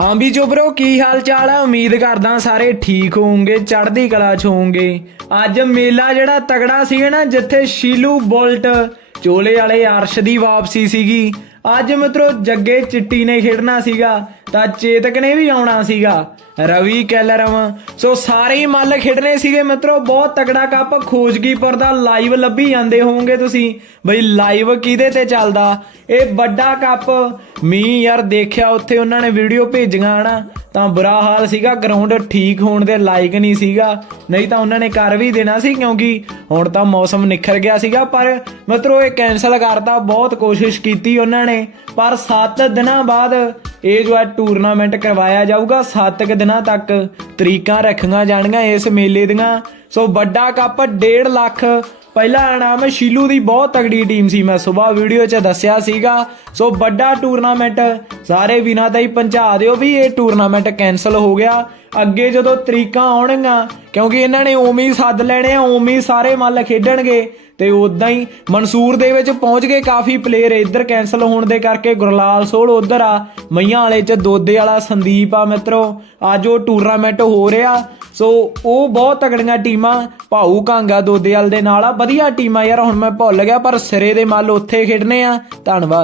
ਹਾਂ ਵੀ ਚੋਬਰੋ ਕੀ ਹਾਲ ਚਾਲ ਹੈ ਉਮੀਦ ਕਰਦਾ ਸਾਰੇ ਠੀਕ ਹੋਵੋਗੇ, ਚੜ੍ਹਦੀ ਕਲਾ ਚ ਹੋਵੋਗੇ। ਅੱਜ ਮੇਲਾ ਜਿਹੜਾ ਤਗੜਾ ਸੀ ਨਾ, ਜਿੱਥੇ ਸ਼ੀਲੂ ਬੋਲਟ ਚੋਲੇ ਵਾਲੇ ਅਰਸ਼ ਦੀ ਵਾਪਸੀ ਸੀਗੀ। ਅੱਜ ਮਿੱਤਰੋ ਜੱਗੇ ਚਿੱਟੀ ਨੇ ਖੇਡਣਾ ਸੀਗਾ, ਤਾਂ ਚੇਤਕ ਨੇ ਵੀ ਆਉਣਾ ਸੀਗਾ। ਰਵੀ ਕੈਲਰਮ ਸੋ ਸਾਰੇ ਹੀ ਮੱਲ ਖੇਡਣੇ ਸੀਗੇ ਮਿੱਤਰੋ, ਬਹੁਤ ਤਕੜਾ ਕੱਪ। ਖੋਜਗੀਪੁਰ ਦਾ ਲਾਈਵ ਲੱਭੀ ਜਾਂਦੇ ਹੋਵੋਗੇ ਤੁਸੀਂ। ਬਈ ਲਾਈਵ ਕਿਹਦੇ ਤੇ ਚੱਲਦਾ? ਇਹ ਵੱਡਾ ਕੱਪ। ਮੀ ਯਾਰ ਦੇਖਿਆ ਉੱਥੇ ਉਹਨਾਂ ਨੇ ਵੀਡੀਓ ਭੇਜੀਆਂ ਹਨਾ। ਤਾਂ ਬੁਰਾ ਹਾਲ ਸੀਗਾ ਗਰਾਊਂਡ ਠੀਕ ਹੋਣ ਦੇ ਲਾਇਕ ਨਹੀਂ ਸੀਗਾ। ਨਹੀਂ ਤਾਂ ਉਹਨਾਂ ਨੇ ਕਰ ਵੀ ਦੇਣਾ ਸੀ ਕਿਉਂਕਿ ਹੁਣ ਤਾਂ ਮੌਸਮ ਨਿਖਰ ਗਿਆ ਸੀਗਾ। ਪਰ ਮਿੱਤਰੋ ਇਹ ਕੈਨਸਲ ਕਰਤਾ, ਬਹੁਤ ਕੋਸ਼ਿਸ਼ ਕੀਤੀ ਉਹਨਾਂ ਨੇ। ਪਰ 7 ਦਿਨਾਂ ਬਾਅਦ ਇਹ ਜੋ ਹੈ ਟੂਰਨਾਮੈਂਟ ਕਰਵਾਇਆ ਜਾਊਗਾ। 7 ਕੁ ਦਿਨਾਂ ਤੱਕ ਤਰੀਕਾਂ ਰੱਖੀਆਂ ਜਾਣਗੀਆਂ ਇਸ ਮੇਲੇ ਦੀਆਂ। ਸੋ ਵੱਡਾ ਕੱਪ 1.5 ਲੱਖ। ਪਹਿਲਾ ਇਨਾਮ ਸ਼ੀਲੂ ਦੀ ਬਹੁਤ ਤਗੜੀ ਟੀਮ ਸੀ। ਮੈਂ ਸਵੇਰ ਵੀਡੀਓ 'ਚ ਦੱਸਿਆ ਸੀਗਾ। ਸੋ ਵੱਡਾ ਟੂਰਨਾਮੈਂਟ ਸਾਰੇ ਵੀਰਾਂ ਤਾਈ ਪਹੁੰਚਾ ਦਿਓ ਵੀ ਇਹ ਟੂਰਨਾਮੈਂਟ ਕੈਨਸਲ ਹੋ ਗਿਆ। ਅੱਗੇ ਜਦੋਂ ਤਰੀਕਾਂ ਆਉਣਗੀਆਂ ਕਿਉਂਕਿ ਇਹਨਾਂ ਨੇ ਉਵੇਂ ਹੀ ਸੱਦ ਲੈਣੇ ਆ, ਉਵੇਂ ਹੀ ਸਾਰੇ ਮੱਲ ਖੇਡਣਗੇ ਤੇ ਉਦਾਂ ਹੀ ਮਨਸੂਰ ਦੇ ਵਿੱਚ ਪਹੁੰਚ ਗਏ ਕਾਫੀ ਪਲੇਅਰ ਇੱਧਰ ਕੈਨਸਲ ਹੋਣ ਦੇ ਕਰਕੇ ਗੁਰਲਾਲ ਸੋਲ ਉਧਰ ਆ, ਮਈਆਂ ਵਾਲੇ ਚ ਦੋਦੇ ਵਾਲਾ ਸੰਦੀਪ ਆ ਮਿੱਤਰੋ, ਅੱਜ ਉਹ ਟੂਰਨਾਮੈਂਟ ਹੋ ਰਿਹਾ, ਸੋ ਉਹ ਬਹੁਤ ਤਗੜੀਆਂ ਟੀਮਾਂ, ਭਾਊ ਕਾਂਗਾ ਦੋਦੇਵਾਲ ਦੇ ਨਾਲ ਆ, ਵਧੀਆ ਟੀਮਾਂ ਯਾਰ, ਹੁਣ ਮੈਂ ਭੁੱਲ ਗਿਆ, ਪਰ ਸਿਰੇ ਦੇ ਮੱਲ ਉੱਥੇ ਖੇਡਣੇ ਆ, ਧੰਨਵਾਦ।